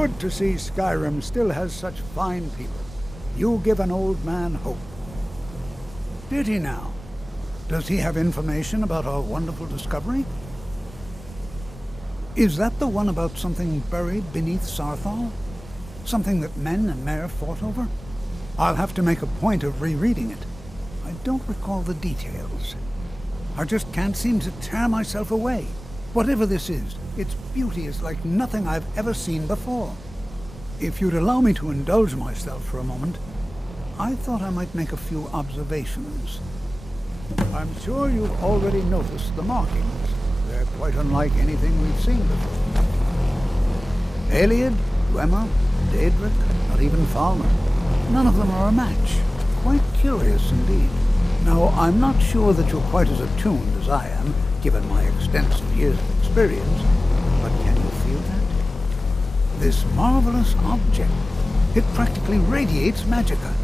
good to see Skyrim still has such fine people. You give an old man hope. Did he now? Does he have information about our wonderful discovery? Is that the one about something buried beneath Sarthal? Something that men and Mare fought over? I'll have to make a point of rereading it. I don't recall the details. I just can't seem to tear myself away. Whatever this is, its beauty is like nothing I've ever seen before. If you'd allow me to indulge myself for a moment, I thought I might make a few observations. I'm sure you've already noticed the markings. They're quite unlike anything we've seen before. Eliad, Dwemer, Daedric, not even Falmer. None of them are a match. Quite curious indeed. Now, I'm not sure that you're quite as attuned as I am, given my extensive years of experience, but can you feel that? This marvelous object, it practically radiates magicka,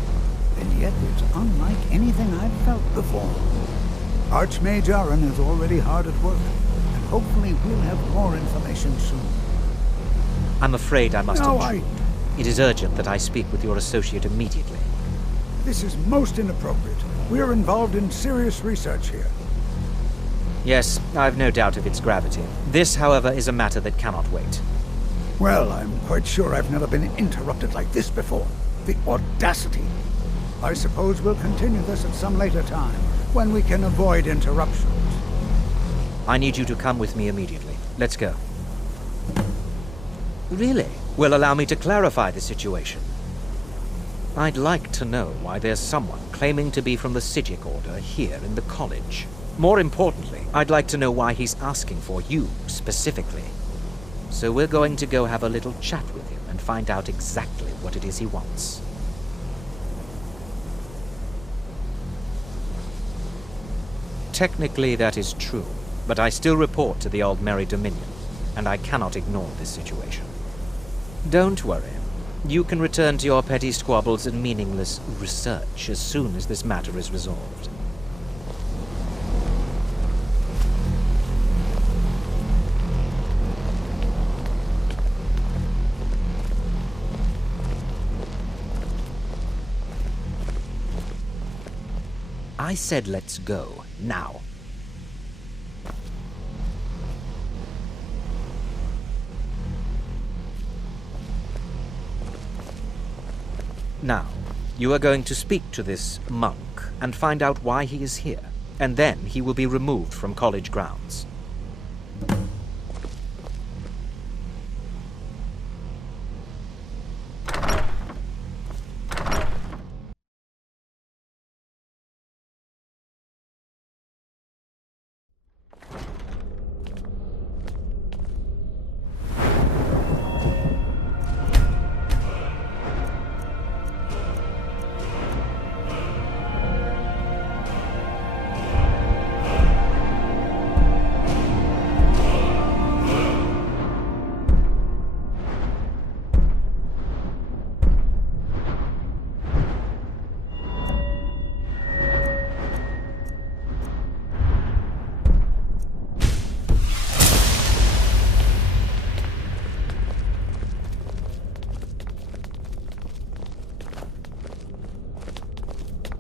and yet it's unlike anything I've felt before. Archmage Aaron is already hard at work, and hopefully we'll have more information soon. I'm afraid I must intrude. It is urgent that I speak with your associate immediately. This is most inappropriate. We're involved in serious research here. Yes, I've no doubt of its gravity. This, however, is a matter that cannot wait. Well, I'm quite sure I've never been interrupted like this before. The audacity. I suppose we'll continue this at some later time, when we can avoid interruptions. I need you to come with me immediately. Let's go. Really? Will allow me to clarify the situation. I'd like to know why there's someone claiming to be from the Psijic Order here in the college. More importantly, I'd like to know why he's asking for you, specifically. So we're going to go have a little chat with him and find out exactly what it is he wants. Technically, that is true, but I still report to the Aldmeri Dominion, and I cannot ignore this situation. Don't worry. You can return to your petty squabbles and meaningless research as soon as this matter is resolved. I said let's go, now. Now, you are going to speak to this monk and find out why he is here, and then he will be removed from college grounds.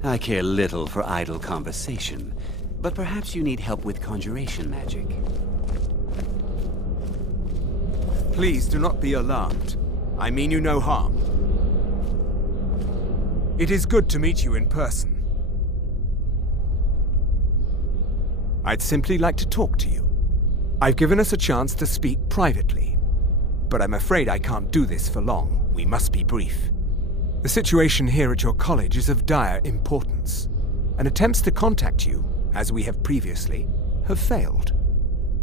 I care little for idle conversation, but perhaps you need help with conjuration magic. Please do not be alarmed. I mean you no harm. It is good to meet you in person. I'd simply like to talk to you. I've given us a chance to speak privately, but I'm afraid I can't do this for long. We must be brief. The situation here at your college is of dire importance, and attempts to contact you, as we have previously, have failed.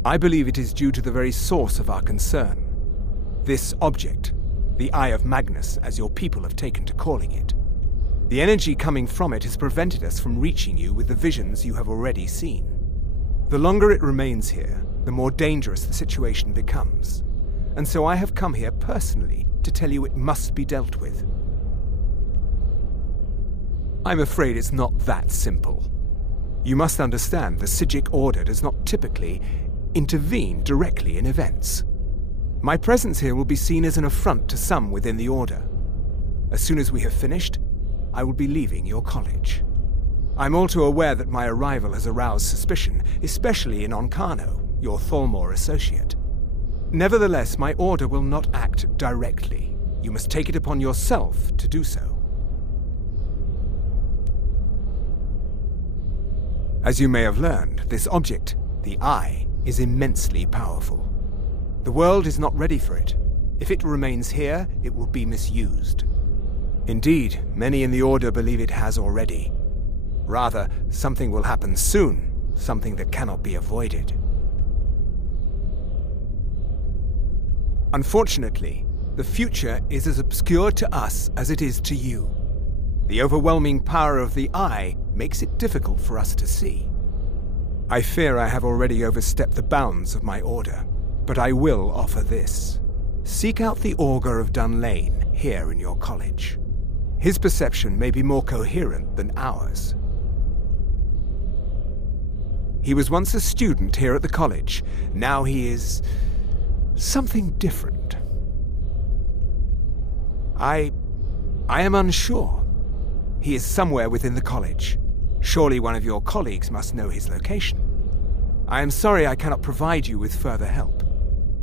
I believe it is due to the very source of our concern. This object, the Eye of Magnus, as your people have taken to calling it. The energy coming from it has prevented us from reaching you with the visions you have already seen. The longer it remains here, the more dangerous the situation becomes, and so I have come here personally to tell you it must be dealt with. I'm afraid it's not that simple. You must understand the Psijic Order does not typically intervene directly in events. My presence here will be seen as an affront to some within the Order. As soon as we have finished, I will be leaving your college. I'm all too aware that my arrival has aroused suspicion, especially in Onkano, your Thalmor associate. Nevertheless, my Order will not act directly. You must take it upon yourself to do so. As you may have learned, this object, the Eye, is immensely powerful. The world is not ready for it. If it remains here, it will be misused. Indeed, many in the Order believe it has already. Rather, something will happen soon, something that cannot be avoided. Unfortunately, the future is as obscure to us as it is to you. The overwhelming power of the Eye makes it difficult for us to see. I fear I have already overstepped the bounds of my Order, but I will offer this. Seek out the Augur of Dunlane here in your college. His perception may be more coherent than ours. He was once a student here at the college. Now he is something different. I am unsure. He is somewhere within the college. Surely one of your colleagues must know his location. I am sorry I cannot provide you with further help,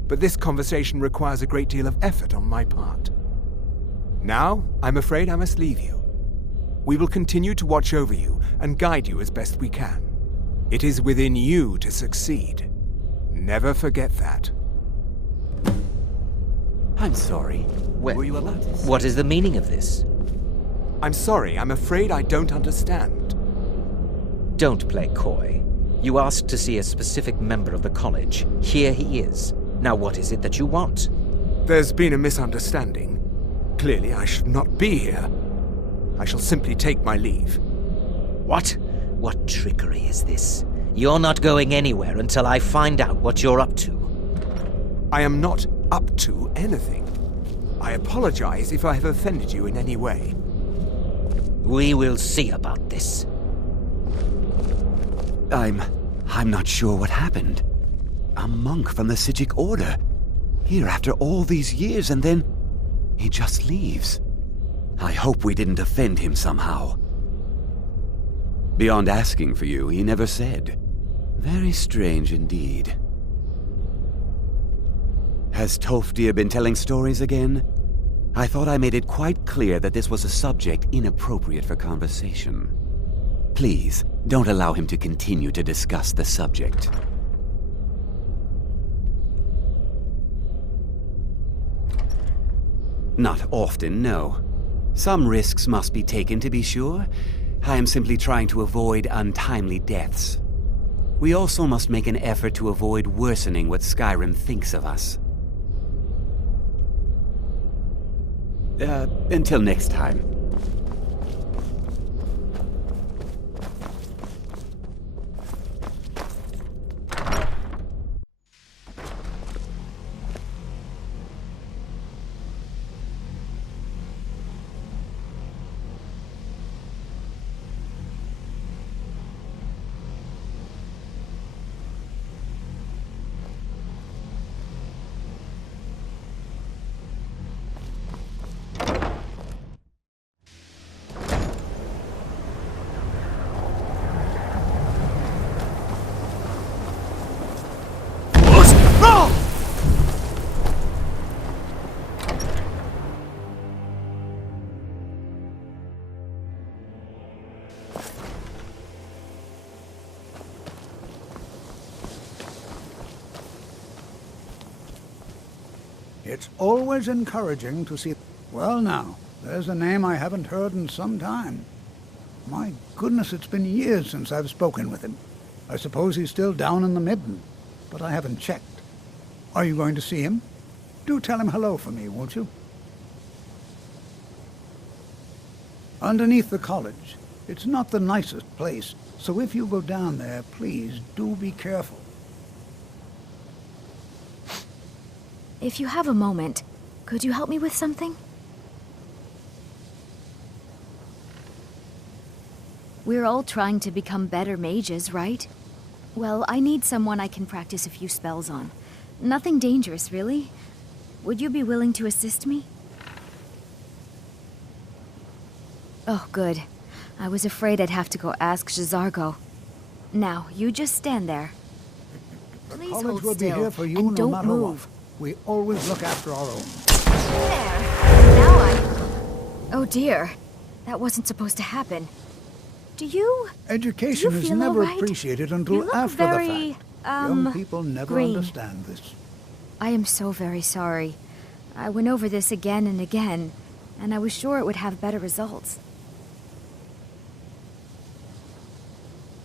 but this conversation requires a great deal of effort on my part. Now, I'm afraid I must leave you. We will continue to watch over you and guide you as best we can. It is within you to succeed. Never forget that. I'm sorry. Well, Were you allowed to say? What is the meaning of this? I'm sorry, I'm afraid I don't understand. Don't play coy. You asked to see a specific member of the college. Here he is. Now what is it that you want? There's been a misunderstanding. Clearly, I should not be here. I shall simply take my leave. What? What trickery is this? You're not going anywhere until I find out what you're up to. I am not up to anything. I apologize if I have offended you in any way. We will see about this. I'm not sure what happened. A monk from the Sijic Order. Here after all these years, and then he just leaves. I hope we didn't offend him somehow. Beyond asking for you, he never said. Very strange indeed. Has Tofdir been telling stories again? I thought I made it quite clear that this was a subject inappropriate for conversation. Please, don't allow him to continue to discuss the subject. Not often, no. Some risks must be taken, to be sure. I am simply trying to avoid untimely deaths. We also must make an effort to avoid worsening what Skyrim thinks of us. Until next time. It's always encouraging to see... Well now, there's a name I haven't heard in some time. My goodness, it's been years since I've spoken with him. I suppose he's still down in the Midden, but I haven't checked. Are you going to see him? Do tell him hello for me, won't you? Underneath the college. It's not the nicest place, so if you go down there, please do be careful. If you have a moment, could you help me with something? We're all trying to become better mages, right? Well, I need someone I can practice a few spells on. Nothing dangerous, really. Would you be willing to assist me? Oh, good. I was afraid I'd have to go ask J'zargo. Now, you just stand there. Please College hold will be still, here for you and no don't matter move. what. We always look after our own. There! Now Oh dear. That wasn't supposed to happen. Education is feel never all right? appreciated You until look after very, the fact. Young people never green. understand this. I am so very sorry. I went over this again and again, and I was sure it would have better results.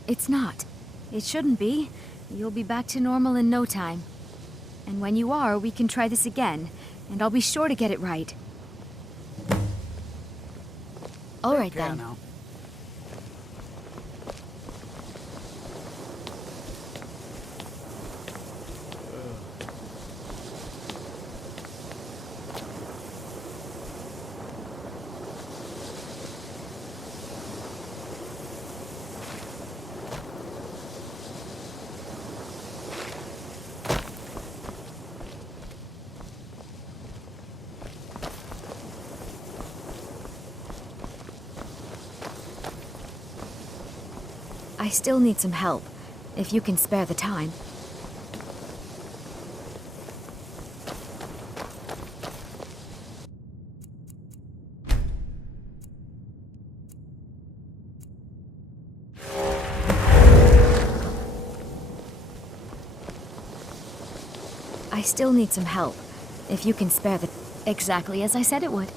It's not. It shouldn't be. You'll be back to normal in no time. And when you are, we can try this again, and I'll be sure to get it right. All right Take care then. now. I still need some help, if you can spare the time. I still need some help, if you can spare the... Exactly as I said it would.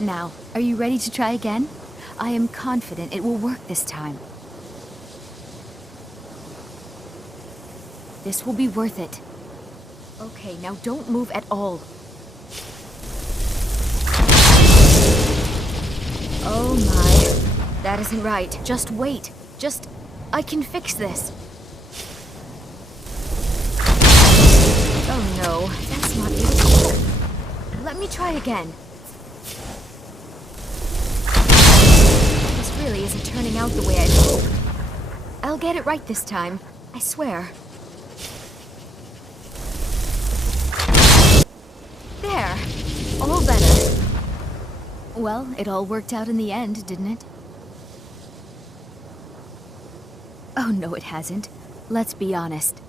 Now, are you ready to try again? I am confident it will work this time. This will be worth it. Okay, now don't move at all. Oh my. That isn't right. Just wait. I can fix this. Oh no, that's not it. Let me try again. This really isn't turning out the way I'd hoped. I'll get it right this time. I swear. There. All better. Well, it all worked out in the end, didn't it? Oh, no, it hasn't. Let's be honest.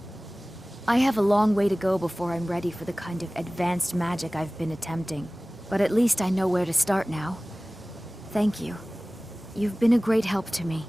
I have a long way to go before I'm ready for the kind of advanced magic I've been attempting. But at least I know where to start now. Thank you. You've been a great help to me.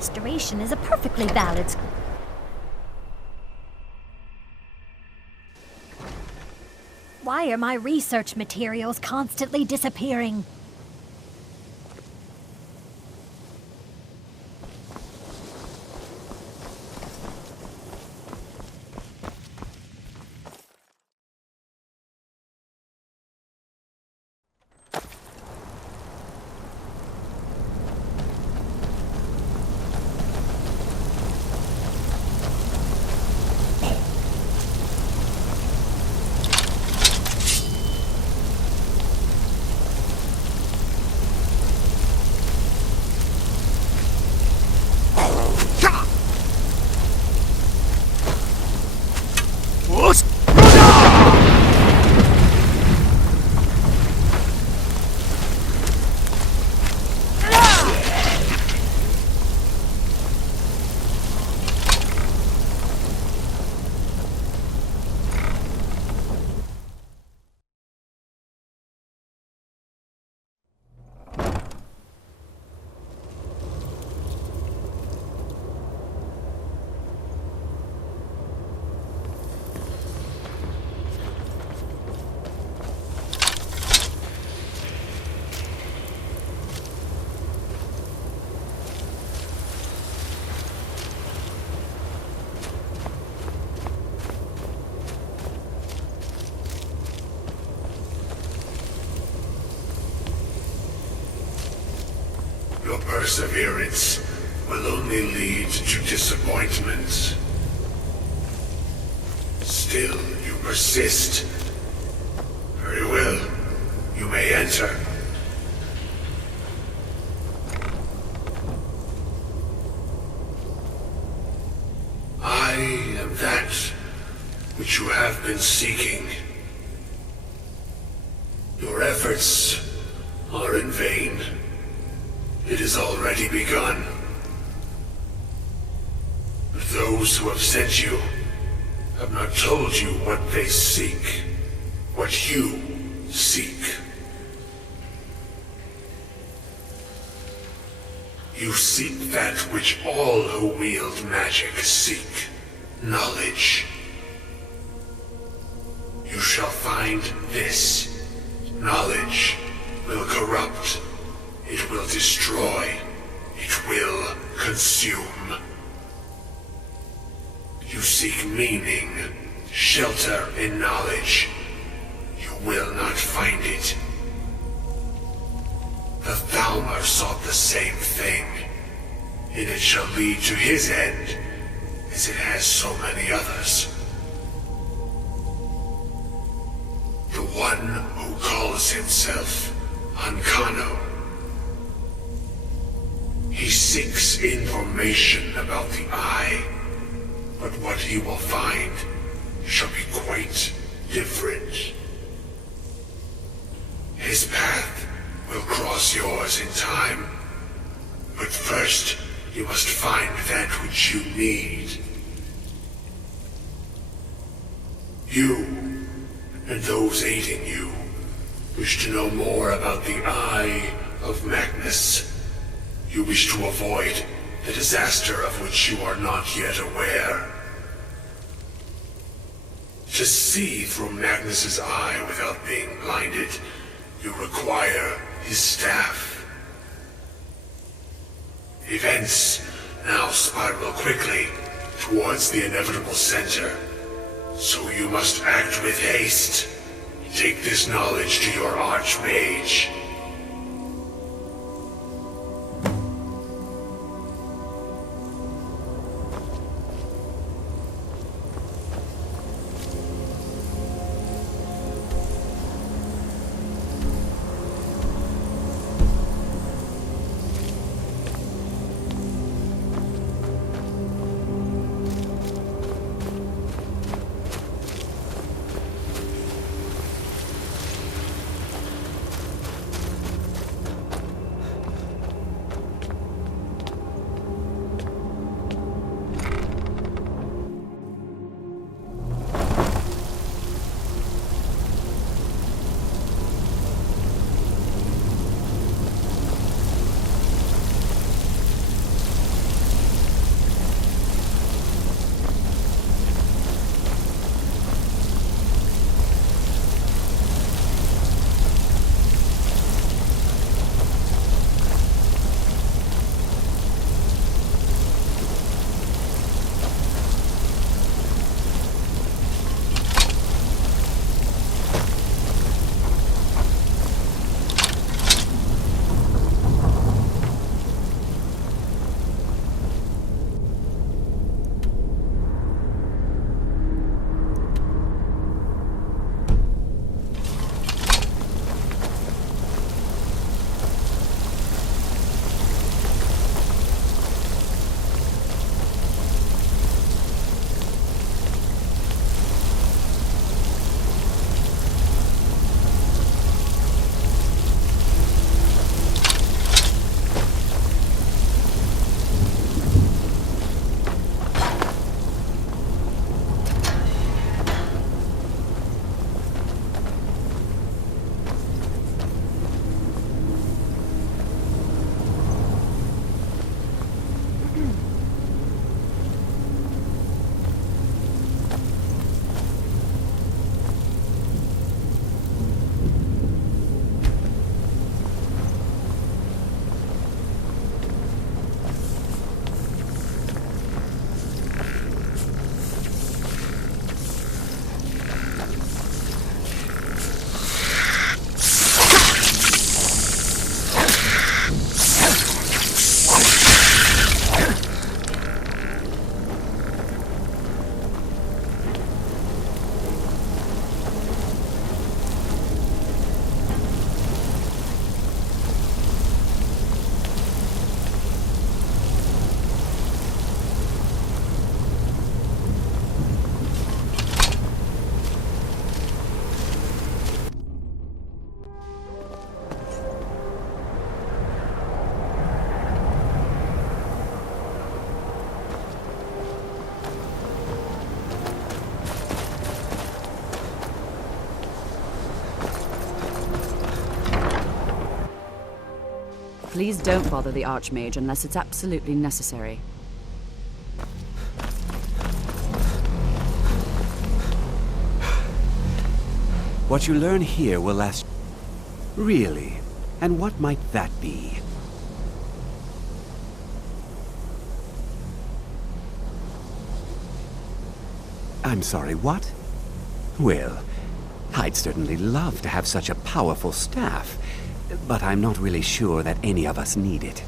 restoration is a perfectly valid... Why are my research materials constantly disappearing? Your perseverance will only lead to disappointment. Still, you persist. Very well. You may enter. I am that which you have been seeking. Your efforts are in vain. It has already begun. But those who have sent you have not told you what they seek, what you seek. You seek that which all who wield magic seek, knowledge. You shall find this. Knowledge will corrupt. It will destroy. It will consume. You seek meaning, shelter in knowledge. You will not find it. The Thalmor sought the same thing, and it shall lead to his end, as it has so many others. The one who calls himself Ancano. He seeks information about the Eye, but what he will find shall be quite different. His path will cross yours in time, but first you must find that which you need. You, and those aiding you, wish to know more about the Eye of Magnus. You wish to avoid the disaster of which you are not yet aware. To see through Magnus's eye without being blinded, you require his staff. Events now spiral quickly towards the inevitable center, so you must act with haste. Take this knowledge to your Archmage. Please don't bother the Archmage unless it's absolutely necessary. What you learn here will last... Really? And what might that be? I'm sorry, what? Well, I'd certainly love to have such a powerful staff, but I'm not really sure that any of us need it.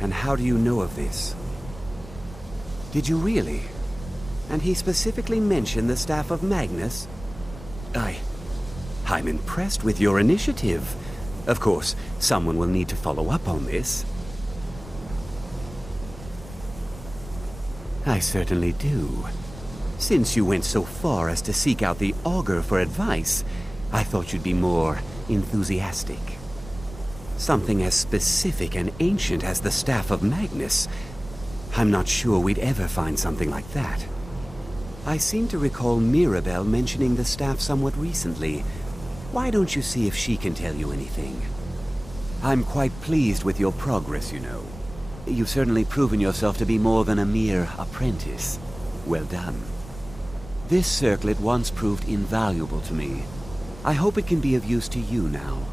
And how do you know of this? Did you really? And he specifically mentioned the staff of Magnus? I'm impressed with your initiative. Of course, someone will need to follow up on this. I certainly do. Since you went so far as to seek out the Augur for advice, I thought you'd be more enthusiastic. Something as specific and ancient as the Staff of Magnus. I'm not sure we'd ever find something like that. I seem to recall Mirabelle mentioning the staff somewhat recently. Why don't you see if she can tell you anything? I'm quite pleased with your progress, you know. You've certainly proven yourself to be more than a mere apprentice. Well done. This circlet once proved invaluable to me. I hope it can be of use to you now.